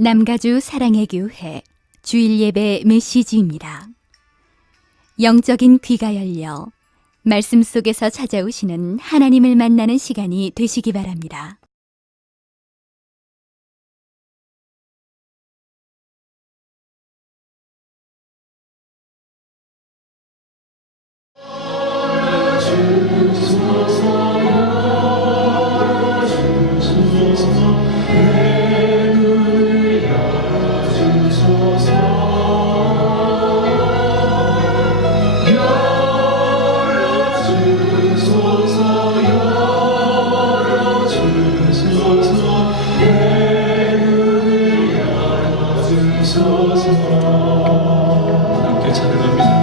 남가주 사랑의 교회 주일 예배 메시지입니다. 영적인 귀가 열려 말씀 속에서 찾아오시는 하나님을 만나는 시간이 되시기 바랍니다. 함께 찬양합니다.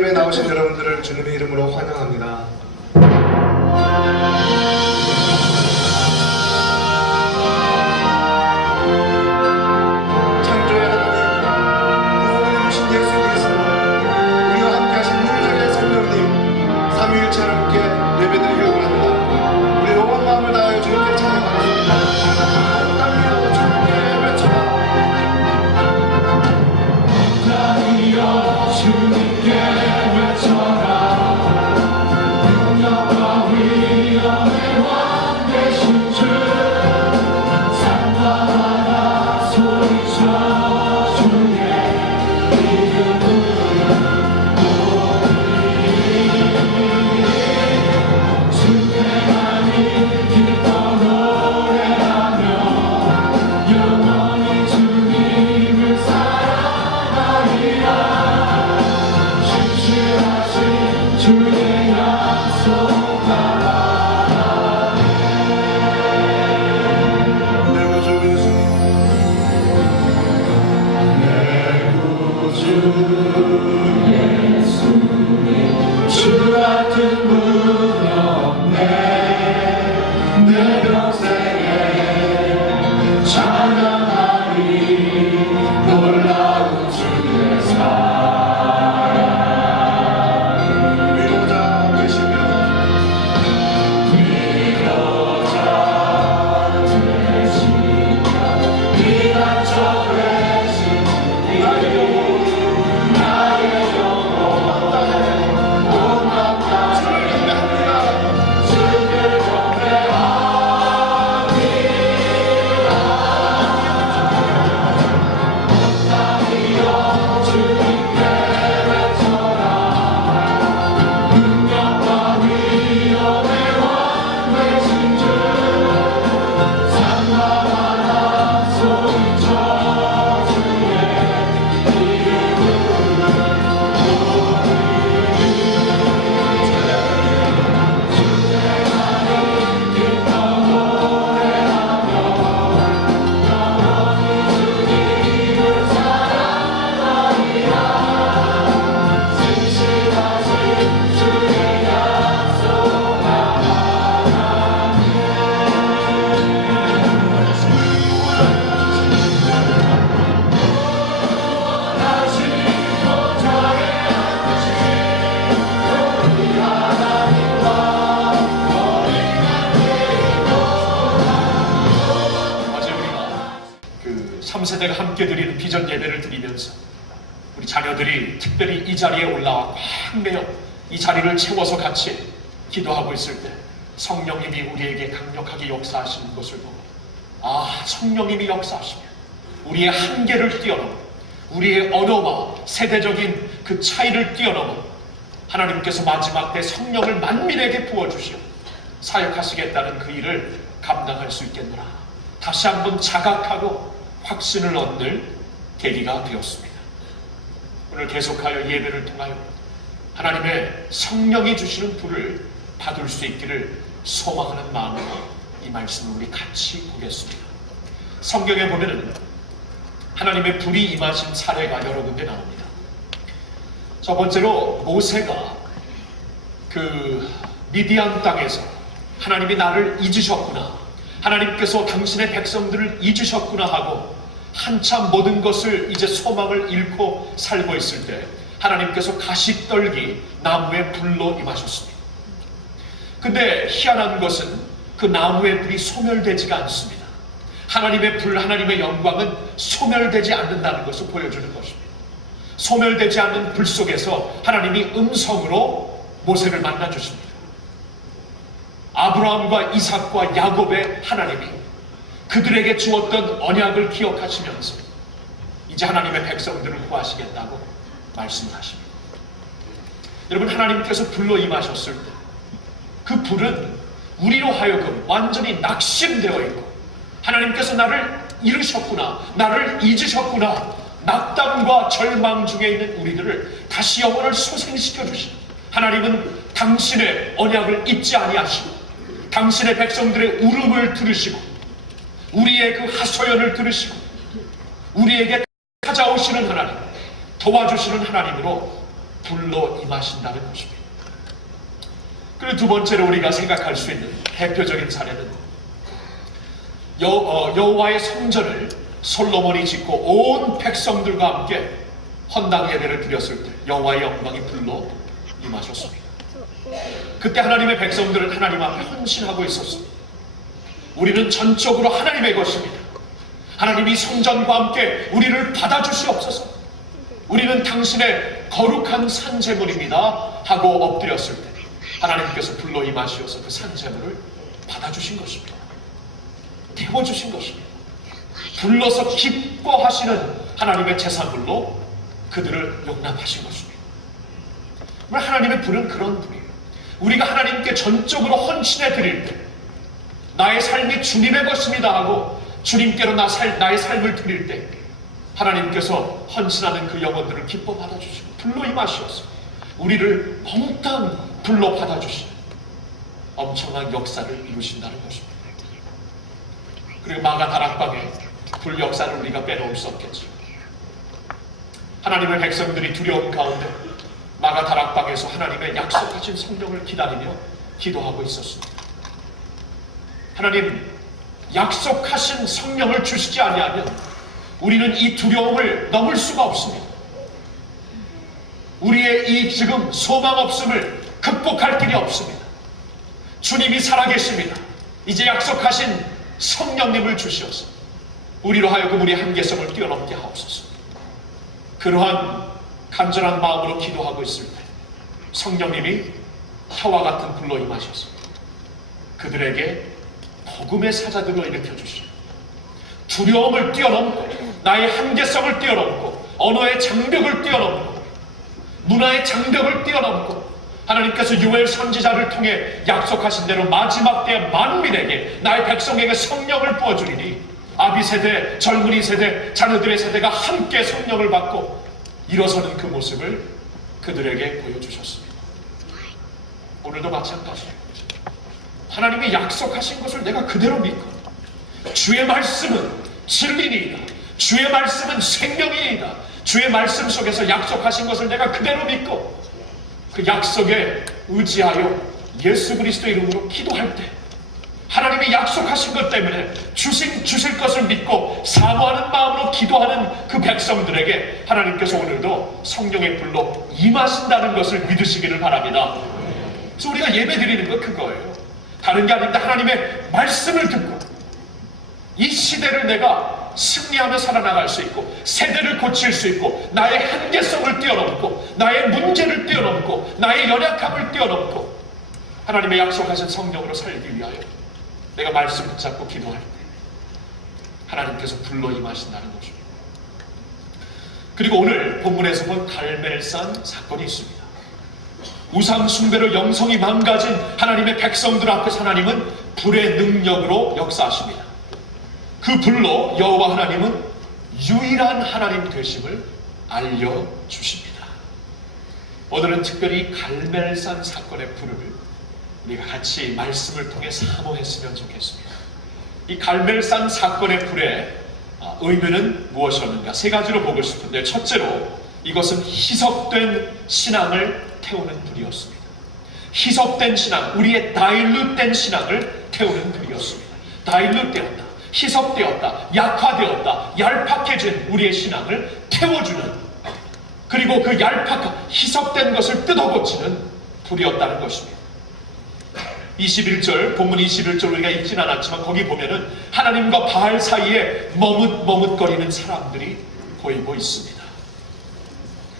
예배에 나오신 여러분들을 주님의 이름으로 환영합니다. 창조의 하나님, 구원을 주신 예수 그리스도, 우리와 함께 하신 문자의 성령님, 삼위일체 하나님께 예배드리기 원합니다. 우리 온 마음을 다하여 주님께 찬양합니다. 온 땅이여 주님께 외쳐라. 땅이여 주님께 외쳐라. 능력과 위엄의 왕 되신 주, 산마다 소리쳐 주의 이름을 주님만이 기뻐 노래하며 영원히 주님을 사랑하리라. 신실하신 주의 약속하라. 내 구주 예수님, 주 같은 분 없네. 내 평생에 찬양하리 놀라운 주의 사랑. 위로자 되시며 위로자 되시며 위로자 되시며 나의 영혼 온망 주를 경배합니다. 땅이여 주님께 외쳐라. 능력과 위엄의 왕 되신 주, 산마다 소리쳐 주의 이름을 주님만이 기뻐 노래하며 영원히 주님을 사랑하리라. 신실하신 주의 약속하라. 원하신 보좌에 앉으신 우리 하나님과 어제 우리가 그 3세대가 함께 드리는 비전 예배를 드리면서 우리 자녀들이 특별히 이 자리에 올라와 꽉 매여 이 자리를 채워서 같이 기도하고 있을 때 성령님이 우리에게 강력하게 역사하시는 것을 보고, 아, 성령님이 역사하시면 우리의 한계를 뛰어넘어 우리의 언어와 세대적인 그 차이를 뛰어넘어 하나님께서 마지막 때 성령을 만민에게 부어주시어 사역하시겠다는 그 일을 감당할 수 있겠노라. 다시 한번 자각하고 확신을 얻는 계기가 되었습니다. 오늘 계속하여 예배를 통하여 하나님의 성령이 주시는 불을 받을 수 있기를 소망하는 마음으로 이 말씀을 우리 같이 보겠습니다. 성경에 보면은 하나님의 불이 임하신 사례가 여러 군데 나옵니다. 첫 번째로 모세가 그 미디안 땅에서 하나님이 나를 잊으셨구나, 하나님께서 당신의 백성들을 잊으셨구나 하고 한참 모든 것을 이제 소망을 잃고 살고 있을 때 하나님께서 가시떨기 나무의 불로 임하셨습니다. 근데 희한한 것은 그 나무의 불이 소멸되지가 않습니다. 하나님의 불, 하나님의 영광은 소멸되지 않는다는 것을 보여주는 것입니다. 소멸되지 않는 불 속에서 하나님이 음성으로 모세를 만나주십니다. 아브라함과 이삭과 야곱의 하나님이 그들에게 주었던 언약을 기억하시면서 이제 하나님의 백성들을 구하시겠다고 말씀을 하십니다. 여러분, 하나님께서 불로 임하셨을 때 그 불은 우리로 하여금 완전히 낙심되어 있고, 하나님께서 나를 잃으셨구나, 나를 잊으셨구나, 낙담과 절망 중에 있는 우리들을 다시 영혼을 소생시켜 주시는 하나님은 당신의 언약을 잊지 아니하시고 당신의 백성들의 울음을 들으시고 우리의 그 하소연을 들으시고 우리에게 찾아오시는 하나님, 도와주시는 하나님으로 불로 임하신다는 것입니다. 그리고 두 번째로 우리가 생각할 수 있는 대표적인 사례는 여호와의 성전을 솔로몬이 짓고 온 백성들과 함께 헌당 예배를 드렸을 때 여호와의 영광이 불로 임하셨습니다. 그때 하나님의 백성들은 하나님 앞에 헌신하고 있었습니다. 우리는 전적으로 하나님의 것입니다. 하나님이 성전과 함께 우리를 받아주시옵소서. 우리는 당신의 거룩한 산제물입니다 하고 엎드렸을 때 하나님께서 불로 임하시어서 그 산제물을 받아주신 것입니다. 태워주신 것입니다. 불러서 기뻐하시는 하나님의 제사물로 그들을 용납하신 것입니다. 하나님의 불은 그런 불이에요. 우리가 하나님께 전적으로 헌신해 드릴 때 나의 삶이 주님의 것입니다 하고 주님께로 나의 삶을 드릴 때 하나님께서 헌신하는 그 영혼들을 기뻐 받아주시고 불로 임하시어서 우리를 몽땅 불로 받아주시는 엄청난 역사를 이루신다는 것입니다. 그리고 마가 다락방에 불 역사를 우리가 빼놓을 수 없겠죠. 하나님의 백성들이 두려움 가운데 마가 다락방에서 하나님의 약속하신 성령을 기다리며 기도하고 있었습니다. 하나님, 약속하신 성령을 주시지 아니하면 우리는 이 두려움을 넘을 수가 없습니다. 우리의 이 지금 소망 없음을 극복할 길이 없습니다. 주님이 살아계십니다. 이제 약속하신 성령님을 주시어서 우리로 하여금 우리의 한계성을 뛰어넘게 하옵소서. 그러한 간절한 마음으로 기도하고 있을 때 성령님이 태와 같은 불로 임하셔서 그들에게 복음의 사자들로 일으켜 주시고 두려움을 뛰어넘고 나의 한계성을 뛰어넘고 언어의 장벽을 뛰어넘고 문화의 장벽을 뛰어넘고 하나님께서 요엘 선지자를 통해 약속하신 대로 마지막 때 만민에게 나의 백성에게 성령을 부어주리니 아비 세대, 젊은이 세대, 자녀들의 세대가 함께 성령을 받고 일어서는 그 모습을 그들에게 보여주셨습니다. 오늘도 마찬가지예요. 하나님이 약속하신 것을 내가 그대로 믿고 주의 말씀은 진리니이다. 주의 말씀은 생명이니이다. 주의 말씀 속에서 약속하신 것을 내가 그대로 믿고 그 약속에 의지하여 예수 그리스도 이름으로 기도할 때 하나님이 약속하신 것 때문에 주실 것을 믿고 사모하는 마음으로 기도하는 그 백성들에게 하나님께서 오늘도 성령의 불로 임하신다는 것을 믿으시기를 바랍니다. 그래서 우리가 예배 드리는 건 그거예요. 다른 게 아닙니다. 하나님의 말씀을 듣고 이 시대를 내가 승리하며 살아나갈 수 있고 세대를 고칠 수 있고 나의 한계성을 뛰어넘고 나의 문제를 뛰어넘고 나의 연약함을 뛰어넘고 하나님의 약속하신 성령으로 살기 위하여 내가 말씀 붙잡고 기도할 때 하나님께서 불로 임하신다는 것입니다. 그리고 오늘 본문에서 본 갈멜산 사건이 있습니다. 우상 숭배로 영성이 망가진 하나님의 백성들 앞에서 하나님은 불의 능력으로 역사하십니다. 그 불로 여호와 하나님은 유일한 하나님 되심을 알려주십니다. 오늘은 특별히 갈멜산 사건의 불을 우리가 같이 말씀을 통해 사모했으면 좋겠습니다. 이 갈멜산 사건의 불의 의미는 무엇이었는가? 세 가지로 보고 싶은데 첫째로 이것은 희석된 신앙을 태우는 불이었습니다. 희석된 신앙, 우리의 다일룻된 신앙을 태우는 불이었습니다. 다일룻되었다, 희석되었다, 약화되었다, 얄팍해진 우리의 신앙을 태워주는, 그리고 그 희석된 것을 뜯어고치는 불이었다는 것입니다. 21절, 본문 21절 우리가 읽진 않았지만 거기 보면은 하나님과 바알 사이에 머뭇거리는 사람들이 보이고 있습니다.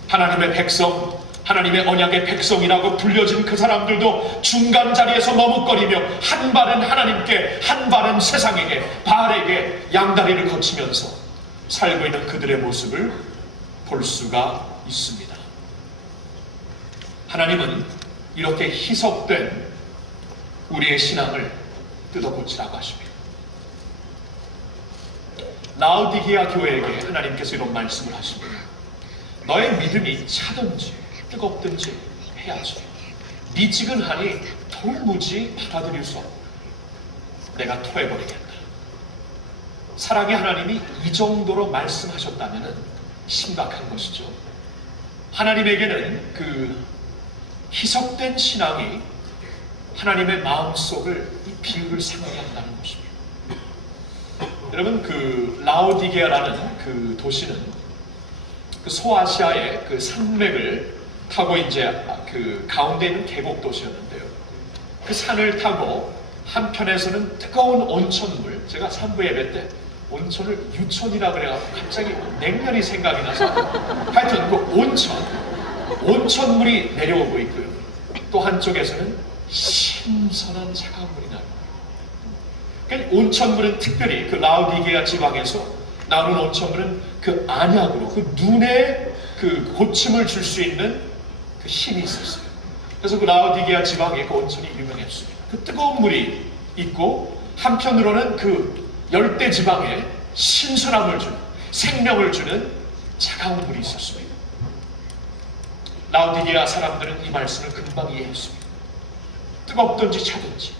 하나님의 백성, 하나님의 언약의 백성이라고 불려진 그 사람들도 중간 자리에서 머뭇거리며 한 발은 하나님께, 한 발은 세상에게, 바알에게 양다리를 거치면서 살고 있는 그들의 모습을 볼 수가 있습니다. 하나님은 이렇게 희석된 우리의 신앙을 뜯어고치라고 하십니다. 라오디게아 교회에게 하나님께서 이런 말씀을 하십니다. 너의 믿음이 차든지 뜨겁든지 해야지. 미지근하니 도무지 받아들일 수 없다. 내가 토해버리겠다. 사랑의 하나님이 이 정도로 말씀하셨다면 심각한 것이죠. 하나님에게는 그 희석된 신앙이 하나님의 마음속을 이 비극을 상기한다는 것입니다. 여러분, 그 라오디게아라는 그 도시는 그 소아시아의 그 산맥을 타고 이제 그 가운데 있는 계곡 도시였는데요. 그 산을 타고 한편에서는 뜨거운 온천물, 제가 산부 예배 때 온천을 유천이라 그래가지고 갑자기 냉면이 생각이 나서 하여튼 그 온천물이 내려오고 있고요. 또 한쪽에서는 신선한 차가운 물이 나요. 그러니까 온천물은 특별히 그 라오디게아 지방에서 나오는 온천물은 그 안약으로 그 눈에 그 고침을 줄 수 있는 그 힘이 있었어요. 그래서 그 라오디게아 지방에 그 온천이 유명했습니다. 그 뜨거운 물이 있고 한편으로는 그 열대 지방에 신선함을 주는, 생명을 주는 차가운 물이 있었습니다. 라오디게아 사람들은 이 말씀을 금방 이해했습니다. 뜨겁든지 차든지,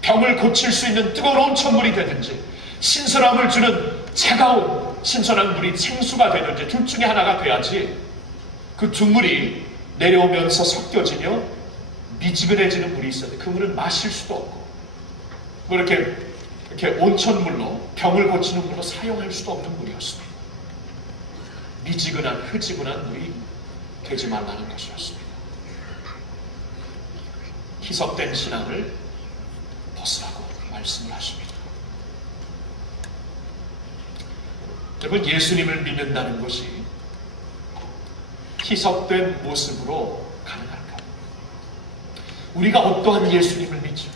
병을 고칠 수 있는 뜨거운 온천물이 되든지, 신선함을 주는 차가운 신선한 물이 생수가 되든지 둘 중에 하나가 돼야지 그 두 물이 내려오면서 섞여지며 미지근해지는 물이 있었는데 그 물은 마실 수도 없고 뭐 이렇게 온천물로, 병을 고치는 물로 사용할 수도 없는 물이었습니다. 미지근한, 흐지근한 물이 되지 말라는 것이었습니다. 희석된 신앙을 벗으라고 말씀을 하십니다. 여러분, 예수님을 믿는다는 것이 희석된 모습으로 가능할까요? 우리가 어떠한 예수님을 믿죠?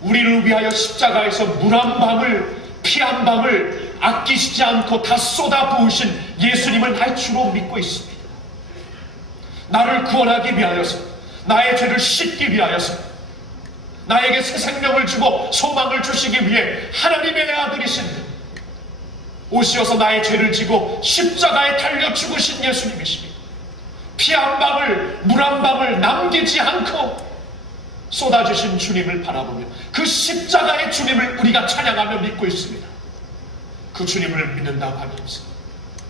우리를 위하여 십자가에서 물 한 방울, 피 한 방울 아끼시지 않고 다 쏟아 부으신 예수님을 나의 주로 믿고 있습니다. 나를 구원하기 위하여서, 나의 죄를 씻기 위하여서, 나에게 새 생명을 주고 소망을 주시기 위해 하나님의 아들이신 오시어서 나의 죄를 지고 십자가에 달려 죽으신 예수님이십니다. 피 한 방울, 물 한 방울 남기지 않고 쏟아주신 주님을 바라보며 그 십자가의 주님을 우리가 찬양하며 믿고 있습니다. 그 주님을 믿는다고 하면서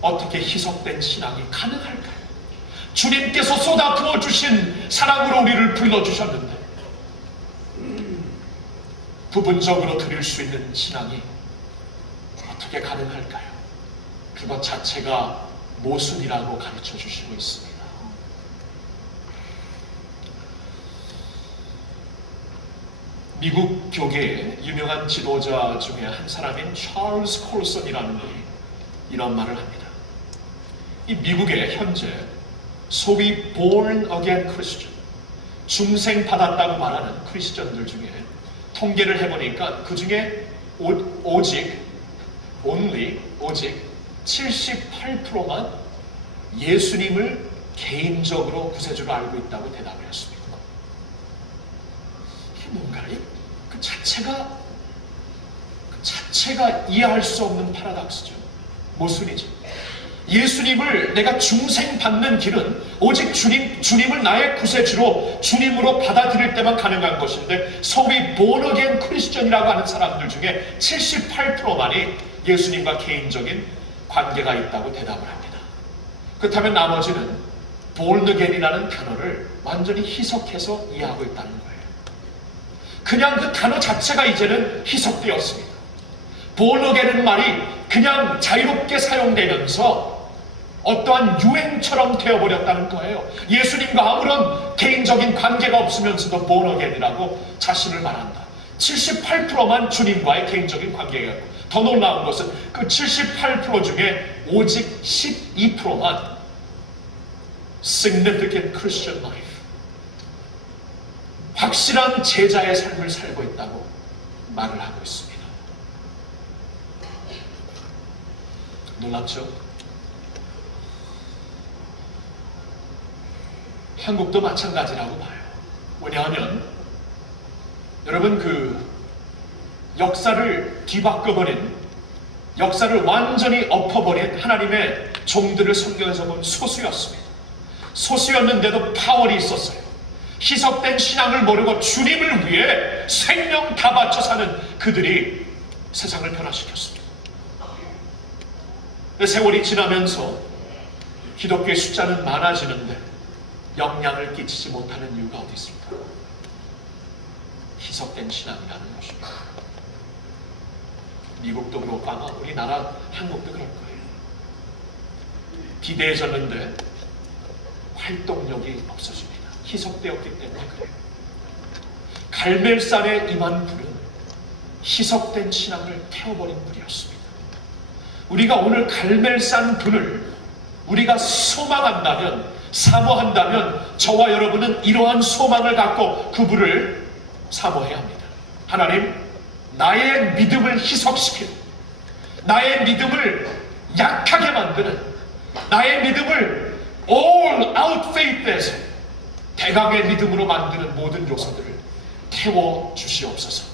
어떻게 희석된 신앙이 가능할까요? 주님께서 쏟아 부어주신 사랑으로 우리를 불러주셨는데 부분적으로 드릴 수 있는 신앙이 어떻게 가능할까요? 그것 자체가 모순이라고 가르쳐 주시고 있습니다. 미국 교계의 유명한 지도자 중에 한 사람인 찰스 콜슨이라는 분이 이런 말을 합니다. 이 미국의 현재 소위 born again Christian, 중생 받았다고 말하는 크리스천들 중에 통계를 해보니까 그 중에 오직 78%만 예수님을 개인적으로 구세주로 알고 있다고 대답을 했습니다. 이게 뭔가요? 그 자체가 이해할 수 없는 파라닥스죠. 모순이죠. 예수님을 내가 중생 받는 길은 오직 주님을 나의 구세주로 주님으로 받아들일 때만 가능한 것인데 소위 born again 크리스천이라고 하는 사람들 중에 78%만이 예수님과 개인적인 관계가 있다고 대답을 합니다. 그렇다면 나머지는 born again이라는 단어를 완전히 희석해서 이해하고 있다는 거예요. 그냥 그 단어 자체가 이제는 희석되었습니다. born again은 말이 그냥 자유롭게 사용되면서 어떠한 유행처럼 되어버렸다는 거예요. 예수님과 아무런 개인적인 관계가 없으면서도 born again이라고 자신을 말한다. 78%만 주님과의 개인적인 관계가 있고, 더 놀라운 것은 그 78% 중에 오직 12%만 significant Christian life, 확실한 제자의 삶을 살고 있다고 말을 하고 있습니다. 놀랍죠? 한국도 마찬가지라고 봐요. 왜냐하면 여러분, 그 역사를 뒤바꿔버린, 역사를 완전히 엎어버린 하나님의 종들을 성경에서 보면 소수였습니다. 소수였는데도 파월이 있었어요. 희석된 신앙을 모르고 주님을 위해 생명 다 바쳐 사는 그들이 세상을 변화시켰습니다. 세월이 지나면서 기독교의 숫자는 많아지는데 영향을 끼치지 못하는 이유가 어디 있습니까? 희석된 신앙이라는 것입니다. 미국도 그렇고 아마 우리나라 한국도 그럴 거예요. 기대해졌는데 활동력이 없어집니다. 희석되었기 때문에 그래요. 갈멜산에 임한 불은 희석된 신앙을 태워버린 불이었습니다. 우리가 오늘 갈멜산 불을 우리가 소망한다면, 사모한다면 저와 여러분은 이러한 소망을 갖고 그 불을 사모해야 합니다. 하나님, 나의 믿음을 희석시키는, 나의 믿음을 약하게 만드는, 나의 믿음을 all out faith에서 대강의 믿음으로 만드는 모든 요소들을 태워 주시옵소서.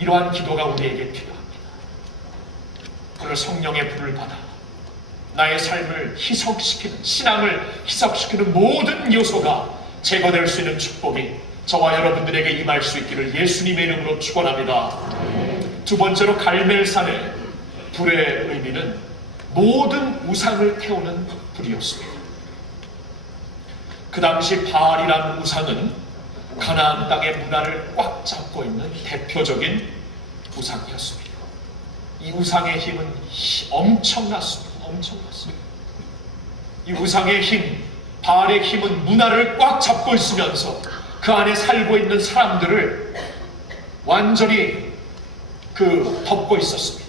이러한 기도가 우리에게 필요합니다. 오늘 성령의 불을 받아 나의 삶을 희석시키는, 신앙을 희석시키는 모든 요소가 제거될 수 있는 축복이 저와 여러분들에게 임할 수 있기를 예수님의 이름으로 축원합니다. 두 번째로 갈멜산의 불의 의미는 모든 우상을 태우는 불이었습니다. 그 당시 바알이라는 우상은 가나안 땅의 문화를 꽉 잡고 있는 대표적인 우상이었습니다. 이 우상의 힘은 엄청났습니다. 이 우상의 힘, 바알의 힘은 문화를 꽉 잡고 있으면서 그 안에 살고 있는 사람들을 완전히 덮고 있었습니다.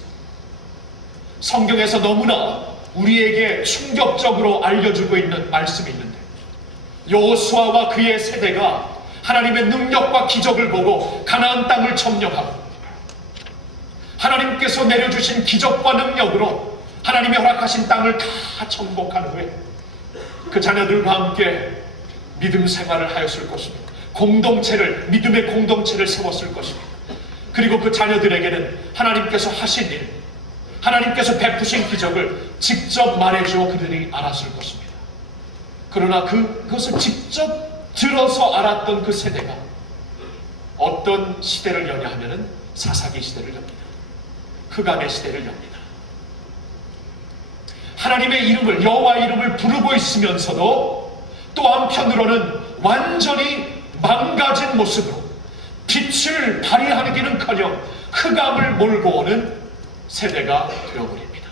성경에서 너무나 우리에게 충격적으로 알려주고 있는 말씀이 있는데, 여호수아와 그의 세대가 하나님의 능력과 기적을 보고 가나안 땅을 점령하고 하나님께서 내려주신 기적과 능력으로 하나님이 허락하신 땅을 다 정복한 후에 그 자녀들과 함께 믿음 생활을 하였을 것입니다. 믿음의 공동체를 세웠을 것입니다. 그리고 그 자녀들에게는 하나님께서 하신 일, 하나님께서 베푸신 기적을 직접 말해주어 그들이 알았을 것입니다. 그러나 그것을 직접 들어서 알았던 그 세대가 어떤 시대를 여냐 하면은 사사기 시대를 엽니다. 흑암의 시대를 엽니다. 하나님의 이름을, 여호와 이름을 부르고 있으면서도 또 한편으로는 완전히 망가진 모습으로 빛을 발휘하기는커녕 흑암을 몰고 오는 세대가 되어버립니다.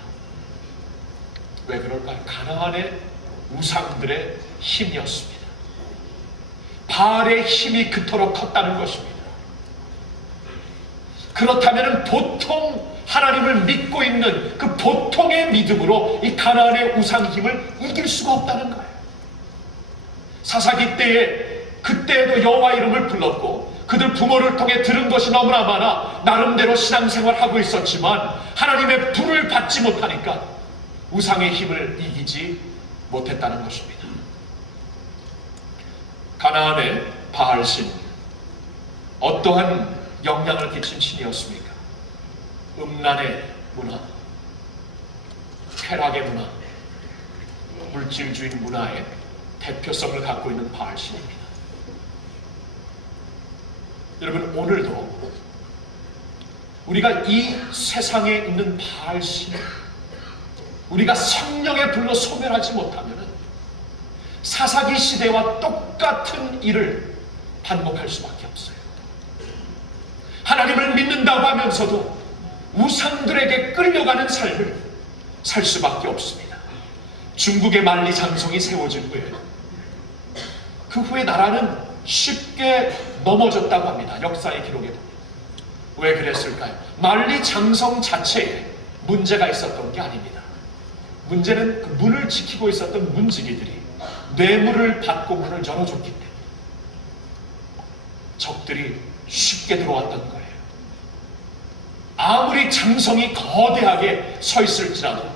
왜 그럴까요? 가나안의 우상들의 힘이었습니다. 바알의 힘이 그토록 컸다는 것입니다. 그렇다면 보통 하나님을 믿고 있는 그 보통의 믿음으로 이 가나안의 우상 힘을 이길 수가 없다는 거예요. 사사기 때에 그때에도 여호와 이름을 불렀고 그들 부모를 통해 들은 것이 너무나 많아 나름대로 신앙생활하고 있었지만 하나님의 불을 받지 못하니까 우상의 힘을 이기지 못했다는 것입니다. 가나안의 바알신, 어떠한 영향을 끼친 신이었습니까? 음란의 문화, 쾌락의 문화, 물질주의 문화의 대표성을 갖고 있는 바알신입니다. 여러분, 오늘도 우리가 이 세상에 있는 바알신, 우리가 성령의 불로 소멸하지 못하면 사사기 시대와 똑같은 일을 반복할 수밖에 없어요. 하나님을 믿는다고 하면서도 우상들에게 끌려가는 삶을 살 수밖에 없습니다. 중국의 만리장성이 세워진 후에 그 후에 나라는 쉽게 넘어졌다고 합니다. 역사의 기록에 보면. 왜 그랬을까요? 만리장성 자체에 문제가 있었던 게 아닙니다. 문제는 그 문을 지키고 있었던 문지기들이 뇌물을 받고 문을 열어줬기 때문에 적들이 쉽게 들어왔던 거예요. 아무리 장성이 거대하게 서 있을지라도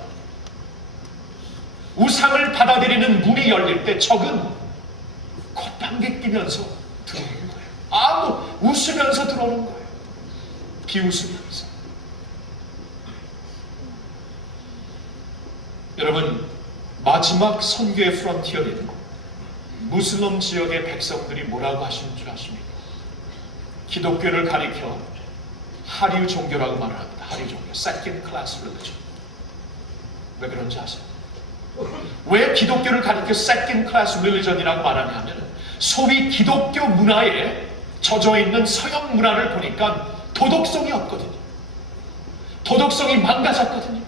우상을 받아들이는 문이 열릴 때 적은 콧방귀 끼면서 들어오는 거예요. 웃으면서 들어오는 거예요. 비웃으면서. 여러분, 마지막 선교의 프론티어인 무슬림 지역의 백성들이 뭐라고 하시는 줄 아십니까? 기독교를 가리켜 하류 종교라고 말을 합니다. 하류 종교, second class religion. 왜 그런지 아세요? 왜 기독교를 가리켜 second class religion이라고 말하냐 하면 소위 기독교 문화에 젖어 있는 서양 문화를 보니까 도덕성이 없거든요. 도덕성이 망가졌거든요.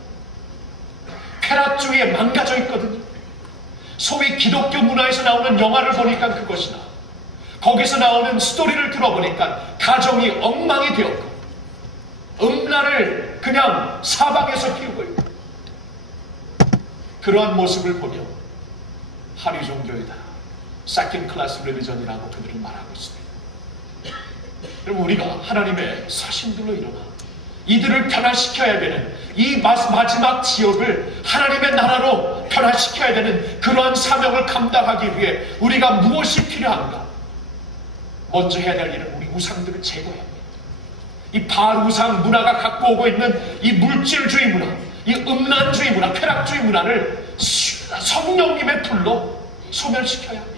쾌락주의에 망가져 있거든요. 소위 기독교 문화에서 나오는 영화를 보니까 그것이나 거기서 나오는 스토리를 들어보니까 가정이 엉망이 되었고 음란을 그냥 사방에서 피우고 있고 그러한 모습을 보며 하류 종교이다. second class religion이라고 그들은 말하고 있습니다. 여러분 우리가 하나님의 사신들로 일어나 이들을 변화시켜야 되는 이 마지막 지역을 하나님의 나라로 변화시켜야 되는 그러한 사명을 감당하기 위해 우리가 무엇이 필요한가? 먼저 해야 될 일은 우리 우상들을 제거해야 합니다. 이 바알 우상 문화가 갖고 오고 있는 이 물질주의 문화, 이 음란주의 문화, 쾌락주의 문화를 성령님의 불로 소멸시켜야 합니다.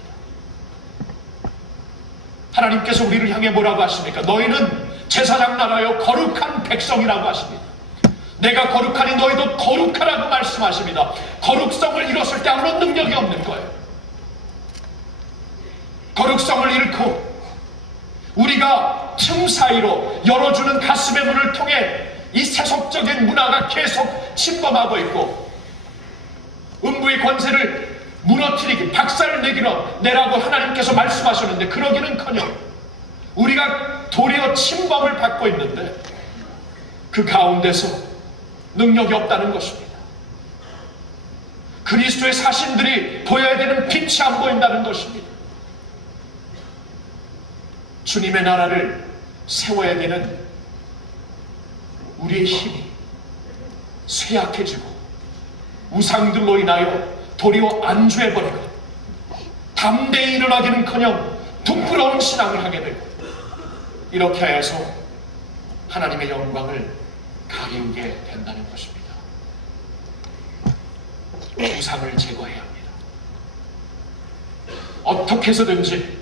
하나님께서 우리를 향해 뭐라고 하십니까? 너희는 제사장 나라요 거룩한 백성이라고 하십니다. 내가 거룩하니 너희도 거룩하라고 말씀하십니다. 거룩성을 이뤘을 때 아무런 능력이 없는 거예요. 거룩성을 잃고 우리가 틈 사이로 열어주는 가슴의 문을 통해 이 세속적인 문화가 계속 침범하고 있고 음부의 권세를 무너뜨리기, 박살내기로 내라고 하나님께서 말씀하셨는데 그러기는커녕 우리가 도리어 침범을 받고 있는데 그 가운데서 능력이 없다는 것입니다. 그리스도의 사신들이 보여야 되는 빛이 안 보인다는 것입니다. 주님의 나라를 세워야 되는 우리의 힘이 쇠약해지고 우상들로 인하여 도리어 안주해버리고 담대히 일어나기는커녕 부끄러운 신앙을 하게 되고 이렇게 하여서 하나님의 영광을 가리우게 된다는 것입니다. 우상을 제거해야 합니다. 어떻게 해서든지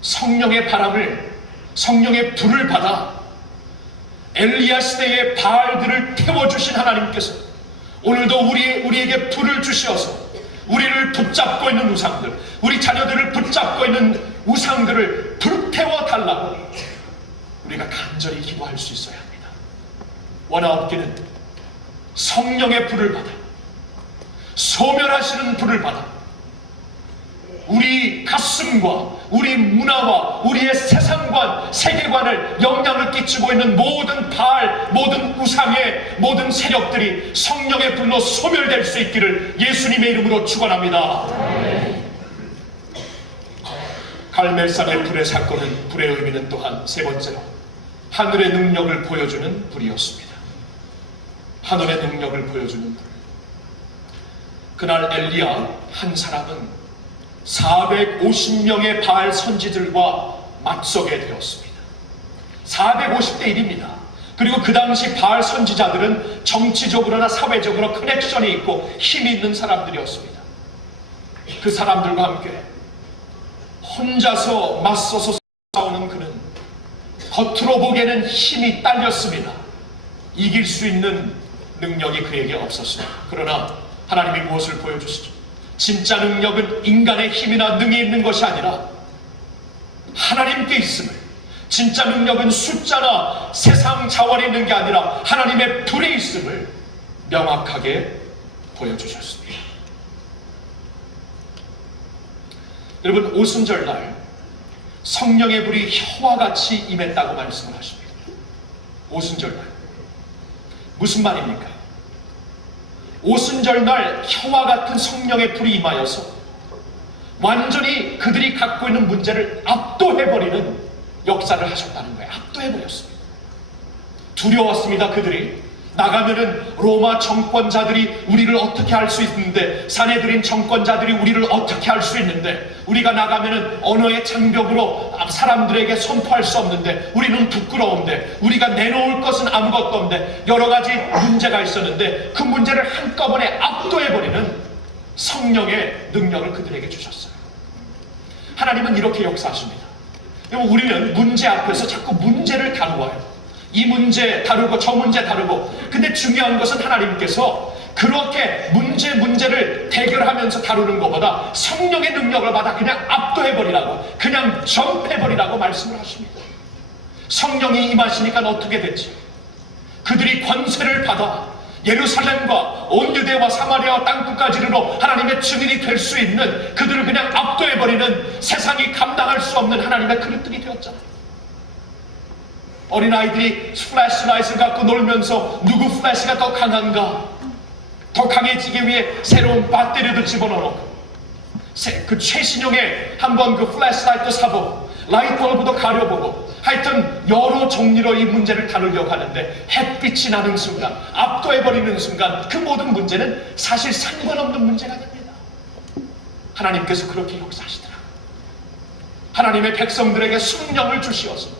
성령의 바람을, 성령의 불을 받아 엘리야 시대의 바알들을 태워주신 하나님께서 오늘도 우리에게 불을 주시어서 우리를 붙잡고 있는 우상들, 우리 자녀들을 붙잡고 있는 우상들을 불태워 달라고 우리가 간절히 기도할 수 있어야 합니다. 원하옵기는 성령의 불을 받아, 소멸하시는 불을 받아 우리 가슴과 우리 문화와 우리의 세상관, 세계관을 영향을 끼치고 있는 모든 바알, 모든 우상의 모든 세력들이 성령의 불로 소멸될 수 있기를 예수님의 이름으로 축원합니다. 갈멜산의 불의 사건은, 불의 의미는 또한 세 번째로 하늘의 능력을 보여주는 불이었습니다. 하늘의 능력을 보여주는 불. 그날 엘리야 한 사람은 450명의 바알 선지들과 맞서게 되었습니다. 450대 1입니다. 그리고 그 당시 바알 선지자들은 정치적으로나 사회적으로 커넥션이 있고 힘이 있는 사람들이었습니다. 그 사람들과 함께 혼자서 맞서서 싸우는 그는 겉으로 보기에는 힘이 딸렸습니다. 이길 수 있는 능력이 그에게 없었습니다. 그러나 하나님이 무엇을 보여주시죠? 진짜 능력은 인간의 힘이나 능이 있는 것이 아니라 하나님께 있음을, 진짜 능력은 숫자나 세상 자원이 있는 게 아니라 하나님의 불이 있음을 명확하게 보여주셨습니다. 여러분, 오순절날 성령의 불이 혀와 같이 임했다고 말씀을 하십니다. 오순절날 무슨 말입니까? 오순절날 혀와 같은 성령의 불이 임하여서 완전히 그들이 갖고 있는 문제를 압도해버리는 역사를 하셨다는 거예요. 압도해버렸습니다. 두려웠습니다. 그들이 나가면은 로마 정권자들이 우리를 어떻게 할 수 있는데, 사내들인 정권자들이 우리를 어떻게 할 수 있는데, 우리가 나가면은 언어의 장벽으로 사람들에게 선포할 수 없는데, 우리는 부끄러운데, 우리가 내놓을 것은 아무것도 없는데, 여러 가지 문제가 있었는데 그 문제를 한꺼번에 압도해버리는 성령의 능력을 그들에게 주셨어요. 하나님은 이렇게 역사하십니다. 우리는 문제 앞에서 자꾸 문제를 다루어요. 이 문제 다루고 저 문제 다루고. 근데 중요한 것은 하나님께서 그렇게 문제를 대결하면서 다루는 것보다 성령의 능력을 받아 그냥 압도해버리라고, 그냥 점패버리라고 말씀을 하십니다. 성령이 임하시니까 어떻게 됐지? 그들이 권세를 받아 예루살렘과 온 유대와 사마리아와 땅끝까지 이르러 하나님의 증인이 될 수 있는, 그들을 그냥 압도해버리는, 세상이 감당할 수 없는 하나님의 그릇들이 되었잖아요. 어린아이들이 플래시라이트를 갖고 놀면서 누구 플래시가 더 강한가, 더 강해지기 위해 새로운 배터리도 집어넣고 그 최신형의 한번 그 플래시라이트 사보고 라이트벌브도 가려보고 하여튼 여러 종류로 이 문제를 다루려고 하는데, 햇빛이 나는 순간, 압도해버리는 순간 그 모든 문제는 사실 상관없는 문제가 됩니다. 하나님께서 그렇게 역사하시더라고요. 하나님의 백성들에게 성령을 주시어서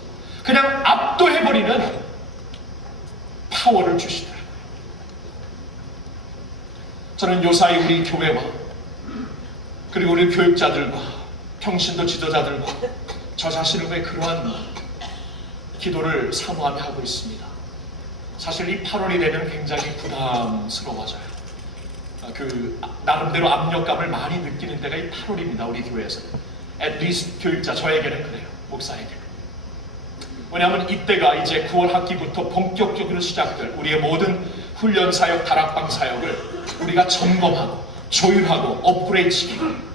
그냥 압도해버리는 파워를 주시더라고요. 저는 요사이 우리 교회와 그리고 우리 교육자들과 평신도 지도자들과 저 자신을 위해 그러한 기도를 사모하며 하고 있습니다. 사실 이 8월이 되면 굉장히 부담스러워져요. 나름대로 압력감을 많이 느끼는 때가 이 8월입니다. 우리 교회에서. at least 교육자, 저에게는 그래요. 목사에게. 왜냐하면 이때가 이제 9월 학기부터 본격적으로 시작될 우리의 모든 훈련 사역, 다락방 사역을 우리가 점검하고 조율하고 업그레이드 시키고,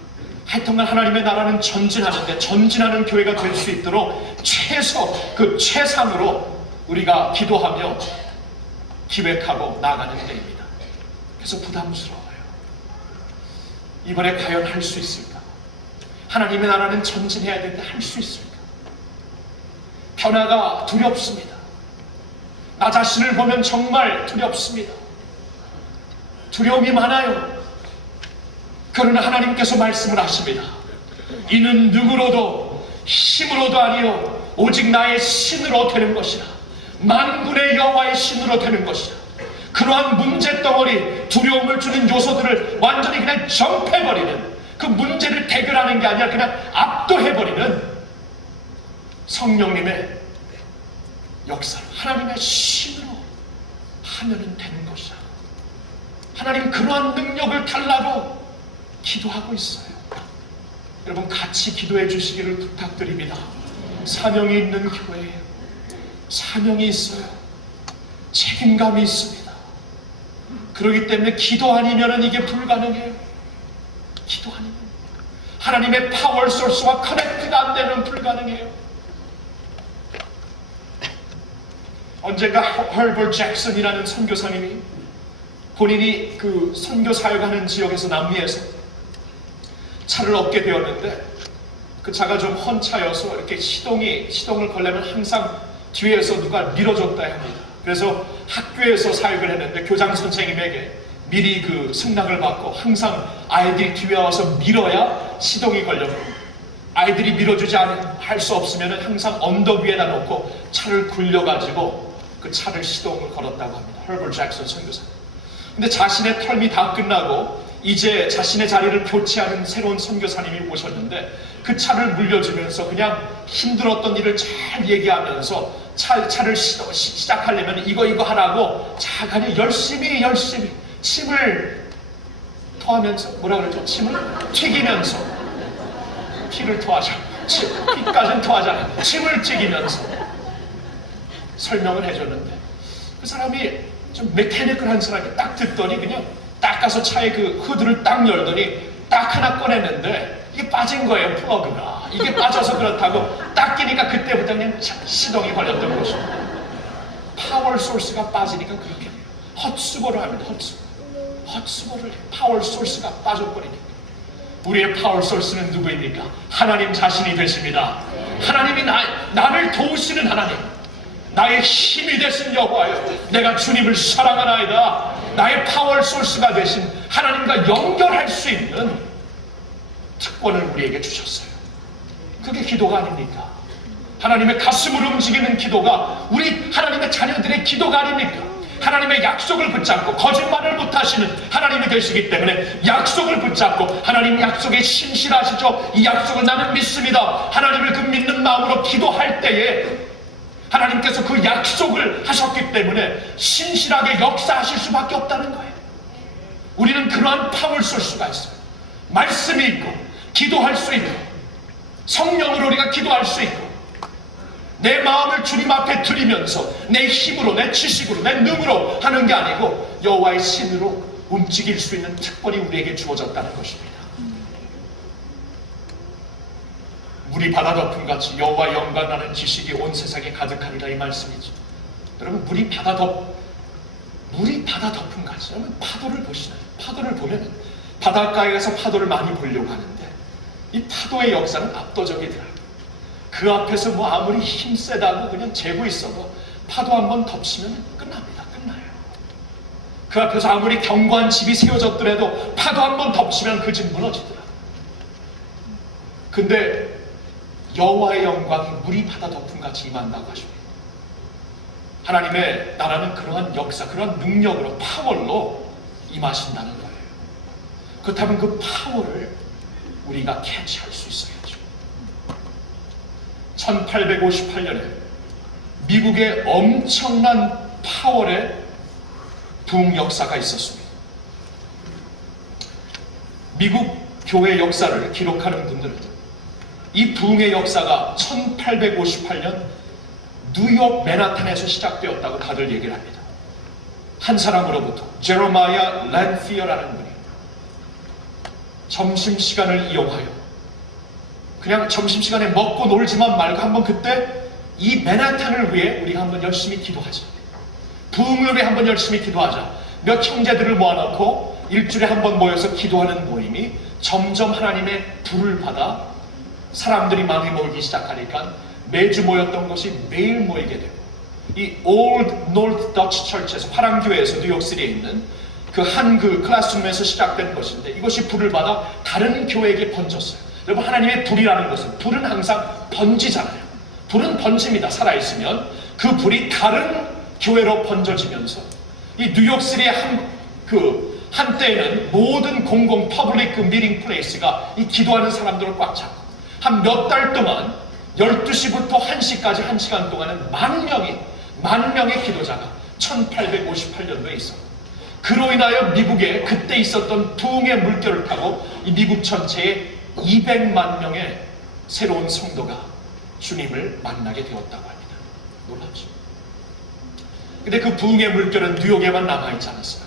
하여튼간 하나님의 나라는 전진하는데 전진하는 교회가 될 수 있도록 최상으로 우리가 기도하며 기획하고 나가는 때입니다. 그래서 부담스러워요. 이번에 과연 할 수 있을까? 하나님의 나라는 전진해야 되는데 할 수 있을까? 변화가 두렵습니다. 나 자신을 보면 정말 두렵습니다. 두려움이 많아요. 그러나 하나님께서 말씀을 하십니다. 이는 누구로도 힘으로도 아니요 오직 나의 신으로 되는 것이라. 만군의 여호와의 신으로 되는 것이라. 그러한 문제덩어리, 두려움을 주는 요소들을 완전히 그냥 점패버리는, 그 문제를 대결하는 게 아니라 그냥 압도해버리는 성령님의 역사를 하나님의 신으로 하면은 되는 것이라. 하나님 그러한 능력을 달라고 기도하고 있어요. 여러분 같이 기도해 주시기를 부탁드립니다. 사명이 있는 교회예요. 사명이 있어요. 책임감이 있습니다. 그렇기 때문에 기도 아니면 이게 불가능해요. 기도 아니면 하나님의 파워 소스와 커넥트가 안 되면 불가능해요. 언젠가 헐버트 잭슨이라는 선교사님이 본인이 그 선교 사역하는 지역에서, 남미에서 차를 얻게 되었는데, 그 차가 좀 헌차여서 이렇게 시동을 걸려면 항상 뒤에서 누가 밀어줬다 합니다. 그래서 학교에서 사역을 했는데 교장 선생님에게 미리 그 승낙을 받고 항상 아이들이 뒤에 와서 밀어야 시동이 걸렸고, 아이들이 밀어주지 할 수 없으면 항상 언덕 위에다 놓고 차를 굴려가지고 그 차를 시동을 걸었다고 합니다. 헐버트 잭슨 선교사. 근데 자신의 텀이 다 끝나고 이제 자신의 자리를 교체하는 새로운 선교사님이 오셨는데, 그 차를 물려주면서 그냥 힘들었던 일을 잘 얘기하면서 차를 시작하려면 이거 하라고 자간히 열심히 침을 토하면서, 뭐라 그러죠? 침을 튀기면서, 피를 토하죠. 피까지는 토하잖아요. 침을 튀기면서 설명을 해줬는데, 그 사람이 좀 메케니컬한 사람이 딱 듣더니 그냥 딱 가서 차의 그 후드를 딱 열더니 딱 하나 꺼냈는데 이게 빠진 거예요. 플러그가. 이게 빠져서 그렇다고 딱 끼니까 그때부터 그냥 시동이 걸렸던 것이죠. 파워 소스가 빠지니까 그렇게 돼요. 헛수고를 합니다. 헛수고를 파워 소스가 빠져버리니까. 우리의 파워 소스는 누구입니까? 하나님 자신이 되십니다. 하나님이 나를 도우시는 하나님, 나의 힘이 되신 여호와여, 내가 주님을 사랑하나이다. 나의 파워 소스가 되신 하나님과 연결할 수 있는 특권을 우리에게 주셨어요. 그게 기도가 아닙니까? 하나님의 가슴을 움직이는 기도가 우리 하나님의 자녀들의 기도가 아닙니까? 하나님의 약속을 붙잡고 거짓말을 못하시는 하나님이 되시기 때문에 약속을 붙잡고, 하나님 약속에 신실하시죠. 이 약속을 나는 믿습니다. 하나님을 그 믿는 마음으로 기도할 때에 하나님께서 그 약속을 하셨기 때문에 신실하게 역사하실 수밖에 없다는 거예요. 우리는 그러한 파워를 쏠 수가 있어요. 말씀이 있고 기도할 수 있고 성령으로 우리가 기도할 수 있고 내 마음을 주님 앞에 드리면서 내 힘으로 내 지식으로 내 능으로 하는 게 아니고 여호와의 신으로 움직일 수 있는 특권이 우리에게 주어졌다는 것입니다. 물이 바다 덮음같이 여호와 영광 나는 지식이 온 세상에 가득하리라 이 말씀이죠. 여러분 물이 바다 덮음같이 여러분 파도를 보시나요? 파도를 보면 바닷가에 가서 파도를 많이 보려고 하는데 이 파도의 역사는 압도적이더라. 그 앞에서 뭐 아무리 힘세다고 그냥 재고 있어도 파도 한번 덮치면 끝납니다. 끝나요. 그 앞에서 아무리 견고한 집이 세워졌더라도 파도 한번 덮치면 그 집 무너지더라. 근데 여호와의 영광이 물이 바다 덮음같이 임한다고 하십니다. 하나님의 나라는 그러한 역사, 그러한 능력으로 파워로 임하신다는 거예요. 그렇다면 그 파워를 우리가 캐치할 수 있어야죠. 1858년에 미국의 엄청난 파월의 부흥 역사가 있었습니다. 미국 교회 역사를 기록하는 분들은 이 부흥의 역사가 1858년 뉴욕 맨하탄에서 시작되었다고 다들 얘기를 합니다. 한 사람으로부터 제로마이아 랜피어라는 분이 점심시간을 이용하여 그냥 점심시간에 먹고 놀지만 말고 한번 그때 이 맨하탄을 위해 우리가 한번 열심히 기도하자. 부흥을 위해 한번 열심히 기도하자. 몇 형제들을 모아놓고 일주일에 한번 모여서 기도하는 모임이 점점 하나님의 불을 받아 사람들이 많이 모이기 시작하니까 매주 모였던 것이 매일 모이게 되고 이 Old North Dutch Church에서 화랑교회에서 뉴욕시티에 있는 그 한 클래스룸에서 시작된 것인데 이것이 불을 받아 다른 교회에게 번졌어요. 여러분 하나님의 불이라는 것은 불은 항상 번지잖아요. 불은 번집니다. 살아있으면 그 불이 다른 교회로 번져지면서 이 뉴욕시티의 한때에는 모든 공공 퍼블릭 미팅 플레이스가 이 기도하는 사람들을 꽉 차고 한 몇 달 동안 12시부터 1시까지 1시간 동안은 만 명의 기도자가 1858년도에 있었고 그로 인하여 미국에 그때 있었던 부흥의 물결을 타고 이 미국 전체에 200만 명의 새로운 성도가 주님을 만나게 되었다고 합니다. 놀랍죠? 근데 그 부흥의 물결은 뉴욕에만 남아있지 않았어요.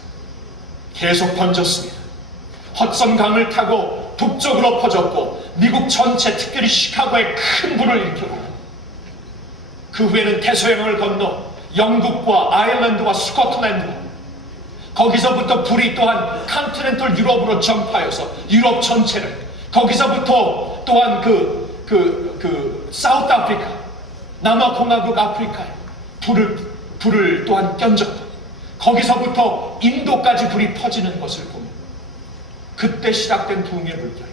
계속 번졌습니다. 허슨강을 타고 북쪽으로 퍼졌고 미국 전체 특별히 시카고에 큰 불을 일으켰고 그 후에는 대서양을 건너 영국과 아일랜드와 스코틀랜드 거기서부터 불이 또한 컨티넨털 유럽으로 전파해서 유럽 전체를 거기서부터 또한 사우스 아프리카 남아공화국 아프리카에 불을 또한 껴졌고 거기서부터 인도까지 불이 퍼지는 것을 보면 그때 시작된 부흥의 물결이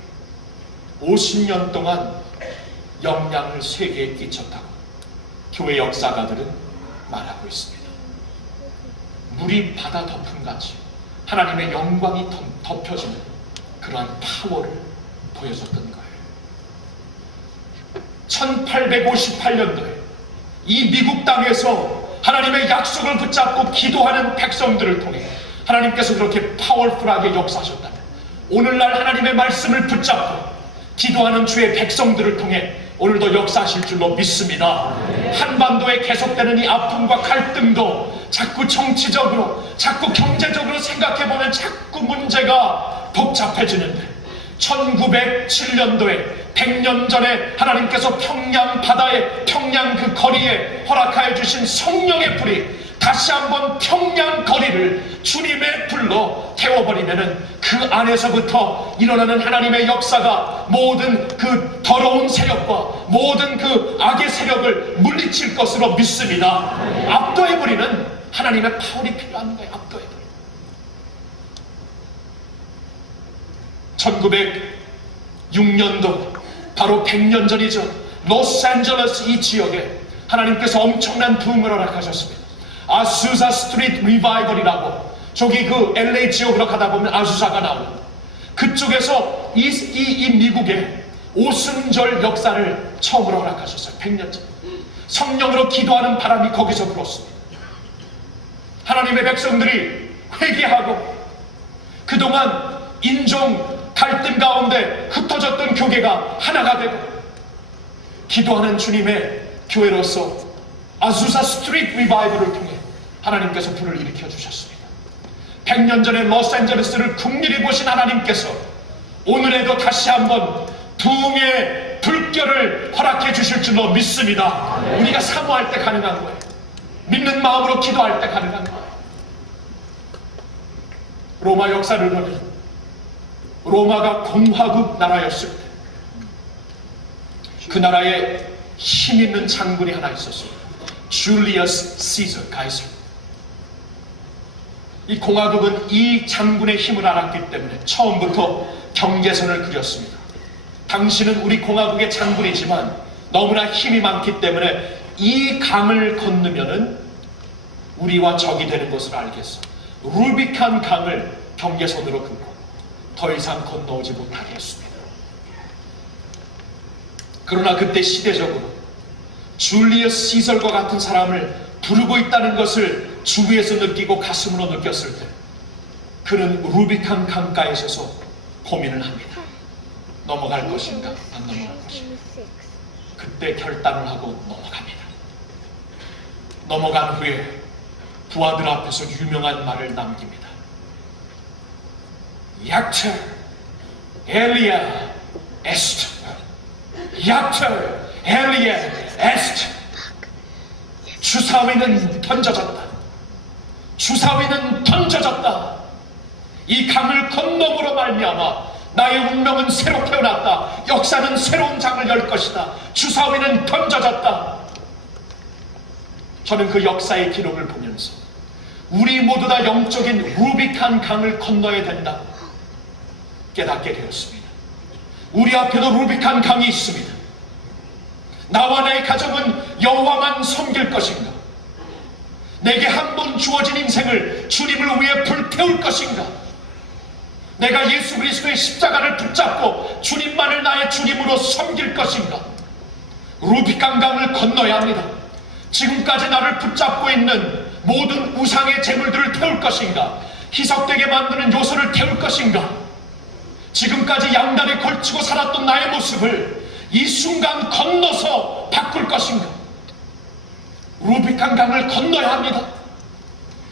50년 동안 영향을 세계에 끼쳤다고 교회 역사가들은 말하고 있습니다. 물이 바다 덮음같이 하나님의 영광이 덮여지는 그러한 파워를 보여줬던 거예요. 1858년도에 이 미국 땅에서 하나님의 약속을 붙잡고 기도하는 백성들을 통해 하나님께서 그렇게 파워풀하게 역사하셨다면 오늘날 하나님의 말씀을 붙잡고 기도하는 주의 백성들을 통해 오늘도 역사하실 줄로 믿습니다. 한반도에 계속되는 이 아픔과 갈등도 자꾸 정치적으로 자꾸 경제적으로 생각해보면 자꾸 문제가 복잡해지는데 1907년도에 100년 전에 하나님께서 평양 바다에 평양 그 거리에 허락하여 주신 성령의 불이 다시 한번 평양 거리를 주님의 불로 태워버리면은 그 안에서부터 일어나는 하나님의 역사가 모든 그 더러운 세력과 모든 그 악의 세력을 물리칠 것으로 믿습니다. 압도해버리는 하나님의 파울이 필요한 거예요. 압도해버리는 1906년도 바로 100년 전이죠. 로스앤젤레스 이 지역에 하나님께서 엄청난 부흥을 허락하셨습니다. 아수사 스트리트 리바이벌이라고 저기 그 LA 지역으로 가다 보면 아수사가 나오는 그쪽에서 이 미국의 오순절 역사를 처음으로 허락하셨어요. 100년 전 성령으로 기도하는 바람이 거기서 불었습니다. 하나님의 백성들이 회개하고 그동안 인종 갈등 가운데 흩어졌던 교계가 하나가 되고 기도하는 주님의 교회로서 아수사 스트리트 리바이벌을 통해 하나님께서 불을 일으켜 주셨습니다. 100년 전에 로스앤젤레스를 국리를 보신 하나님께서 오늘에도 다시 한번 부흥의 불결을 허락해 주실 줄로 믿습니다. 우리가 사모할 때 가능한 거예요. 믿는 마음으로 기도할 때 가능한 거예요. 로마 역사를 보면 로마가 공화국 나라였을 때 그 나라에 힘 있는 장군이 하나 있었습니다. 줄리어스 시저 가이서. 이 공화국은 이 장군의 힘을 알았기 때문에 처음부터 경계선을 그렸습니다. 당신은 우리 공화국의 장군이지만 너무나 힘이 많기 때문에 이 강을 건너면은 우리와 적이 되는 것을 알겠어. 루비칸 강을 경계선으로 긋고 더 이상 건너오지 못하게 했습니다. 그러나 그때 시대적으로 줄리어스 시설과 같은 사람을 부르고 있다는 것을 주위에서 느끼고 가슴으로 느꼈을 때 그는 루비칸 강가에 서서 고민을 합니다. 넘어갈 것인가 안 넘어갈 것인가. 그때 결단을 하고 넘어갑니다. 넘어간 후에 부하들 앞에서 유명한 말을 남깁니다. 약터 엘리야 에스트, 약터 엘리야 에스트. 주사위는 던져졌다. 주사위는 던져졌다. 이 강을 건너므로 말미암아 나의 운명은 새로 태어났다. 역사는 새로운 장을 열 것이다. 주사위는 던져졌다. 저는 그 역사의 기록을 보면서 우리 모두 다 영적인 루비칸 강을 건너야 된다 깨닫게 되었습니다. 우리 앞에도 루비칸 강이 있습니다. 나와 나의 가정은 여호와만 섬길 것인가? 내게 한 번 주어진 인생을 주님을 위해 불태울 것인가? 내가 예수 그리스도의 십자가를 붙잡고 주님만을 나의 주님으로 섬길 것인가? 루비칸 강을 건너야 합니다. 지금까지 나를 붙잡고 있는 모든 우상의 재물들을 태울 것인가? 희석되게 만드는 요소를 태울 것인가? 지금까지 양단에 걸치고 살았던 나의 모습을 이 순간 건너서 바꿀 것인가? 루비칸 강을 건너야 합니다.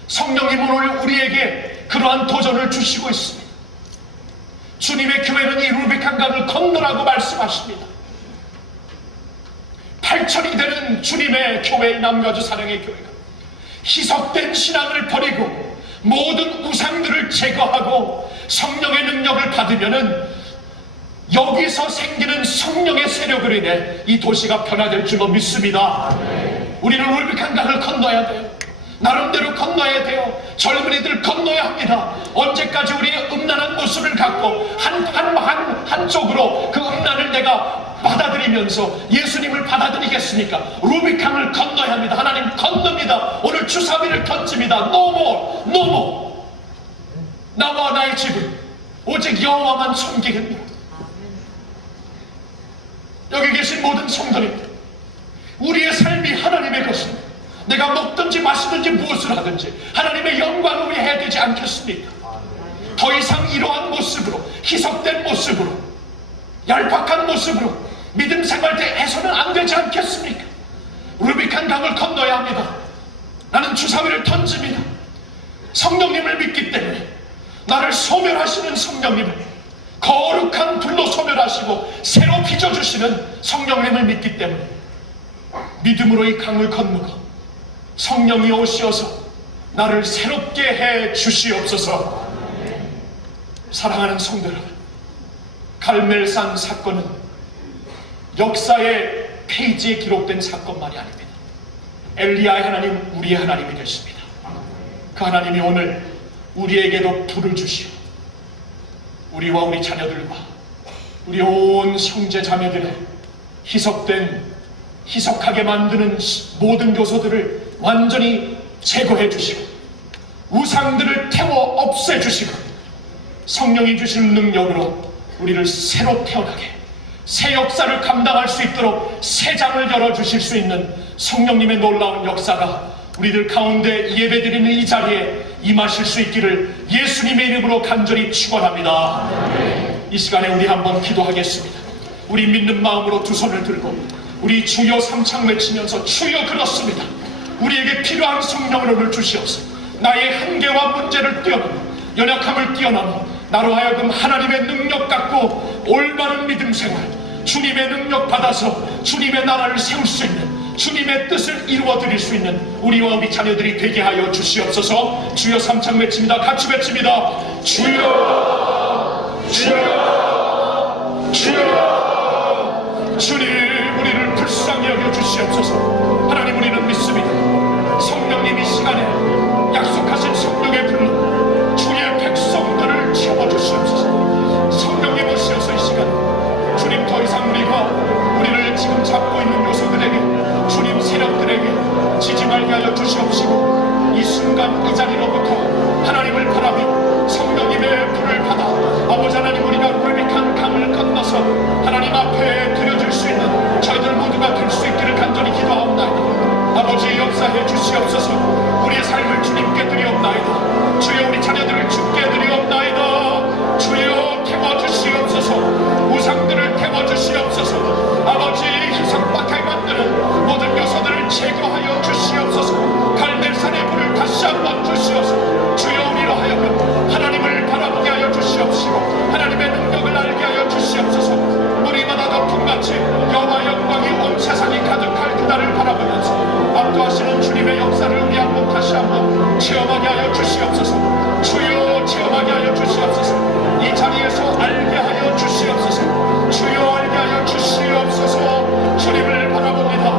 성령님은 오늘 우리에게 그러한 도전을 주시고 있습니다. 주님의 교회는 이 루비칸 강을 건너라고 말씀하십니다. 8천이 되는 주님의 교회의 남녀주 사랑의 교회가 희석된 신앙을 버리고 모든 우상들을 제거하고 성령의 능력을 받으면은 여기서 생기는 성령의 세력을 인해 이 도시가 변화될 줄로 믿습니다. 우리는 루비칸 강을 건너야 돼요. 나름대로 건너야 돼요. 젊은이들 건너야 합니다. 언제까지 우리의 음란한 모습을 갖고 한쪽으로 그 음란을 내가 받아들이면서 예수님을 받아들이겠습니까? 루비칸을 건너야 합니다. 하나님 건넙니다. 오늘 주사위를 던집니다. No more, no more. 나와 나의 집은 오직 여호와만 섬기겠노라. 여기 계신 모든 성도님들, 우리의 삶이 하나님의 것입니다. 내가 먹든지 마시든지 무엇을 하든지 하나님의 영광을 위해 해야 되지 않겠습니까? 더 이상 이러한 모습으로, 희석된 모습으로, 얄팍한 모습으로 믿음 생활 때 해서는 안 되지 않겠습니까? 루비칸 강을 건너야 합니다. 나는 주사위를 던집니다. 성령님을 믿기 때문에 나를 소멸하시는 성령님을, 거룩한 불로 소멸하시고 새로 빚어주시는 성령님을 믿기 때문에 믿음으로 이 강을 건너고 성령이 오시어서 나를 새롭게 해 주시옵소서. 사랑하는 성도 여러분, 갈멜산 사건은 역사의 페이지에 기록된 사건만이 아닙니다. 엘리야의 하나님, 우리의 하나님이 되십니다. 그 하나님이 오늘 우리에게도 불을 주시오. 우리와 우리 자녀들과 우리 온 형제 자매들의 희석하게 만드는 모든 요소들을 완전히 제거해 주시고 우상들을 태워 없애 주시고 성령이 주시는 능력으로 우리를 새로 태어나게, 새 역사를 감당할 수 있도록 새 장을 열어주실 수 있는 성령님의 놀라운 역사가 우리들 가운데 예배드리는 이 자리에 임하실 수 있기를 예수님의 이름으로 간절히 축원합니다. 이 시간에 우리 한번 기도하겠습니다. 우리 믿는 마음으로 두 손을 들고 우리 주여 삼창 외치면서 주여 그렇습니다. 우리에게 필요한 성령을 오늘 주시옵소서. 나의 한계와 문제를 뛰어넘어 연약함을 뛰어넘어 나로 하여금 하나님의 능력 갖고 올바른 믿음 생활, 주님의 능력 받아서 주님의 나라를 세울 수 있는, 주님의 뜻을 이루어 드릴 수 있는 우리와 우리 자녀들이 되게 하여 주시옵소서. 주여 삼창 외칩니다. 같이 외칩니다. 주여 주여 주여. 주님 우리를 불쌍히 여겨 주시옵소서. 하나님 우리는 믿습니다. 성령님이 시간에 약속하신 성령의 불로 주의 백성들을 채워주시옵소서. 성령님 오시어서 이 시간 주님 더 이상 우리를 지금 잡고 있는 요소들에게, 주님 세력들에게 지지 말게 하여 주시옵시고, 이 순간 이 자리로부터 하나님을 바라며 성령님의 불을 받아 아버지 하나님 우리가 루비칸 강을 건너서 하나님 앞에 드려줄 수 있는 저희들 모두가 될 수 있기를 간절히 기도하옵나이다. 아버지 역사해 주시옵소서. 우리의 삶을 주님께 드리옵나이다. 주여 우리 자녀들을 주께 드리옵나이다. 주여 태워주시옵소서. 우상들을 태워주시옵소서. 아버지 희석받게 만드는 모든 요소들을 제거하여 주시옵소서. 갈멜산의 불을 다시 한번 주시옵소서. 주여 우리로 하여금 하나님을 바라보게 하여 주시옵시고 하나님의 능력을 알게 하여 주시옵소서. 우리마다 덮음같이 여호와 영광이 온 세상이 가득할 그날을 바라보면서 압도하시는 주님의 역사를 우리 한번 다시 한번 체험하게 하여 주시옵소서. 주여 체험하게 하여 주시옵소서. 이 자리에서 알게 하여 주시옵소서. 주여 알게 하여 주시옵소서. 주님을 바라봅니다.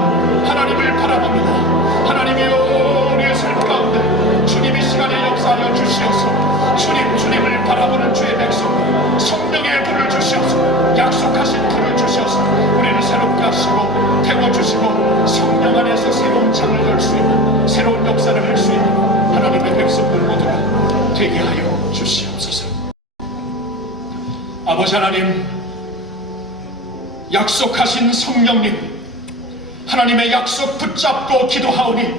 하나님을 바라봅니다. 하나님이여 우리의 삶 가운데 주님이 시간에 역사하여 주시옵소서. 주님을 바라보는 주의 백성 성령의 불을 주시옵소서. 약속하신 불을 주시옵소서. 우리를 새롭게 하시고 태워주시고 성령 안에서 새로운 창을 열 수 있는, 새로운 역사를 할 수 있는 하나님의 백성들 모두가 되게 하여 주시옵소서. 아버지 하나님, 약속하신 성령님, 하나님의 약속 붙잡고 기도하오니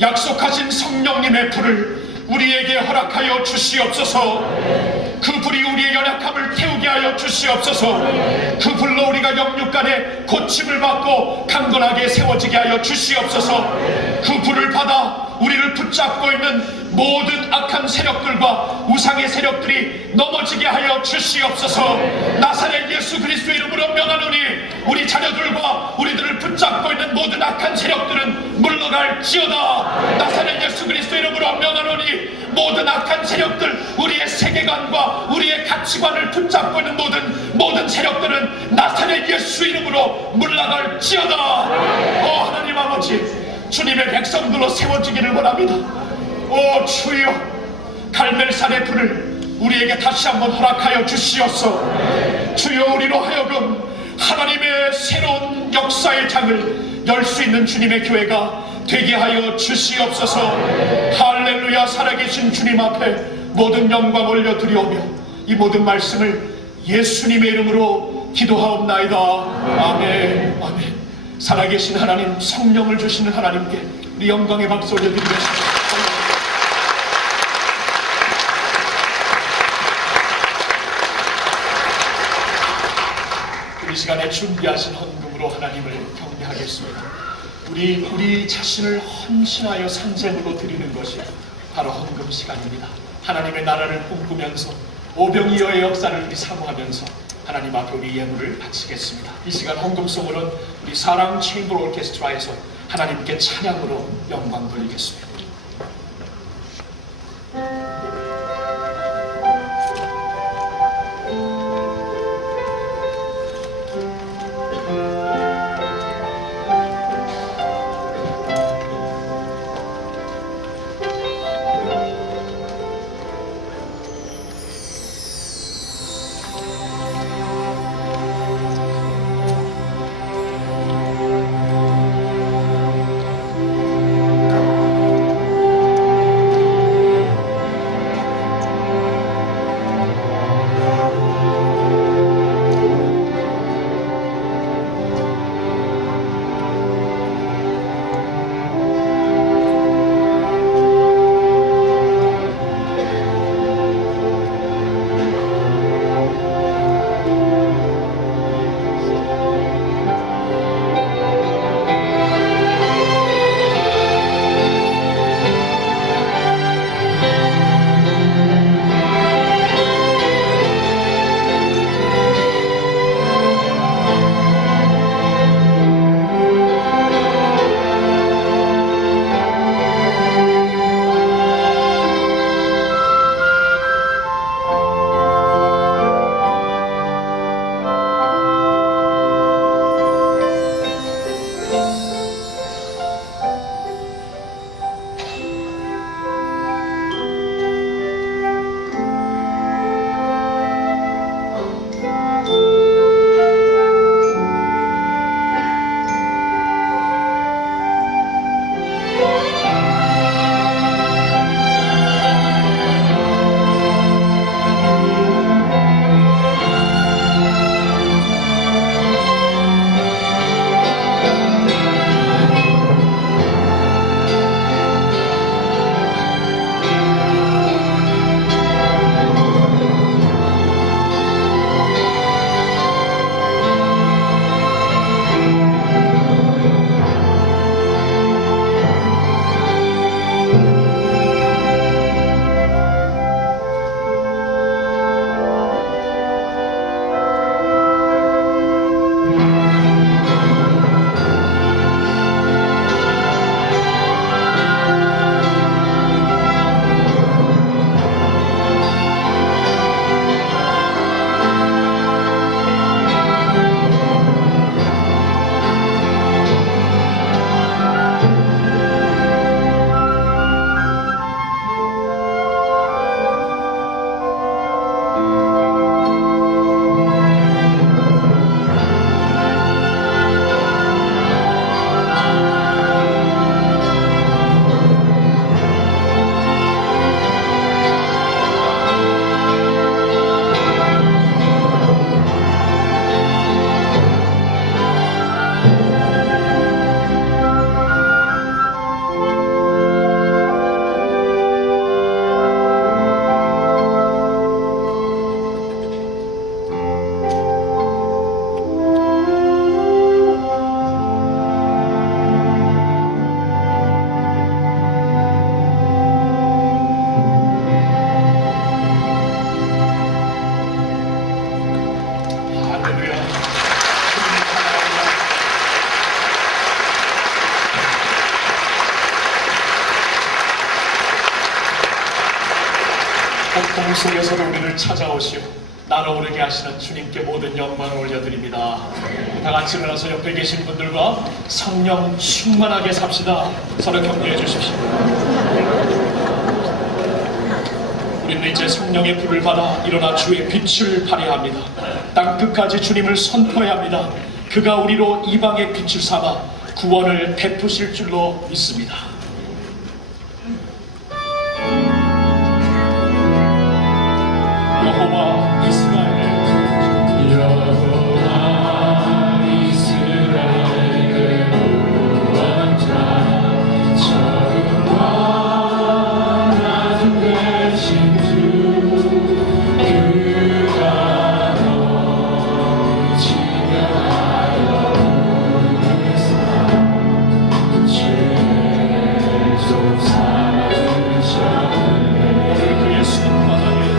약속하신 성령님의 불을 우리에게 허락하여 주시옵소서. 그 불이 우리의 연약함을 태우게 하여 주시옵소서. 그 불로 우리가 영육간에 고침을 받고 강건하게 세워지게 하여 주시옵소서. 그 불을 받아 우리를 붙잡고 있는 모든 악한 세력들과 우상의 세력들이 넘어지게 하여 주시옵소서. 나사렛 예수 그리스도의 이름으로 명하노니 우리 자녀들과 우리들을 붙잡고 있는 모든 악한 세력들은 물러갈지어다. 나사렛 예수 그리스도의 이름으로 명하노니 모든 악한 세력들, 우리의 세계관과 우리의 가치관을 붙잡고 있는 모든 세력들은 나사렛 예수 이름으로 물러갈지어다. 하나님 아버지, 주님의 백성들로 세워지기를 원합니다. 주여, 갈멜산의 불을 우리에게 다시 한번 허락하여 주시옵소서. 주여, 우리로 하여금 하나님의 새로운 역사의 장을 열 수 있는 주님의 교회가 되게 하여 주시옵소서. 할렐루야. 살아계신 주님 앞에 모든 영광 올려드리오며 이 모든 말씀을 예수님의 이름으로 기도하옵나이다. 아멘. 아멘. 살아계신 하나님, 성령을 주시는 하나님께 우리 영광의 박수 올려드리겠습니다. 이 시간에 준비하신 헌금으로 하나님을 경배하겠습니다. 우리 자신을 헌신하여 산재물로 드리는 것이 바로 헌금 시간입니다. 하나님의 나라를 꿈꾸면서 오병이어의 역사를 우리 사모하면서 하나님 앞에 우리 예물을 바치겠습니다. 이 시간 헌금송으로는 우리 사랑 체인볼 오케스트라에서 하나님께 찬양으로 영광 돌리겠습니다. 고통 속에서도 우리를 찾아오시오 날아오르게 하시는 주님께 모든 영광을 올려드립니다. 다 같이 일어나서 옆에 계신 분들과 성령 충만하게 삽시다. 서로 격려해 주십시오. 우리는 이제 성령의 불을 받아 일어나 주의 빛을 발휘합니다. 땅 끝까지 주님을 선포해야 합니다. 그가 우리로 이방의 빛을 삼아 구원을 베푸실 줄로 믿습니다. 여호와 이스라엘의 그의 손바닥에서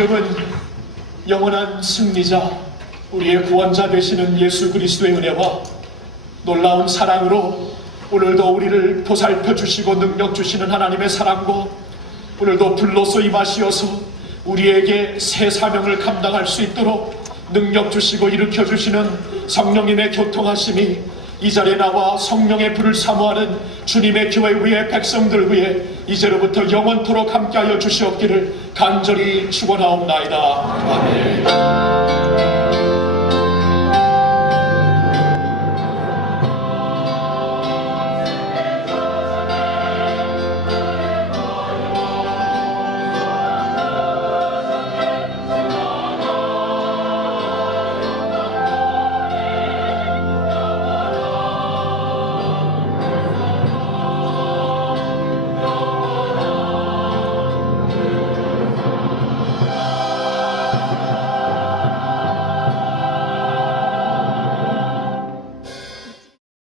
지금은 영원한 승리자 우리의 구원자 되시는 예수 그리스도의 은혜와 놀라운 사랑으로 오늘도 우리를 보살펴 주시고 능력 주시는 하나님의 사랑과 오늘도 불로소 임하시어서 우리에게 새 사명을 감당할 수 있도록 능력 주시고 일으켜 주시는 성령님의 교통하심이 이 자리에 나와 성령의 불을 사모하는 주님의 교회 위에 백성들 위에 이제로부터 영원토록 함께하여 주시옵기를 간절히 축원하옵나이다. 아멘.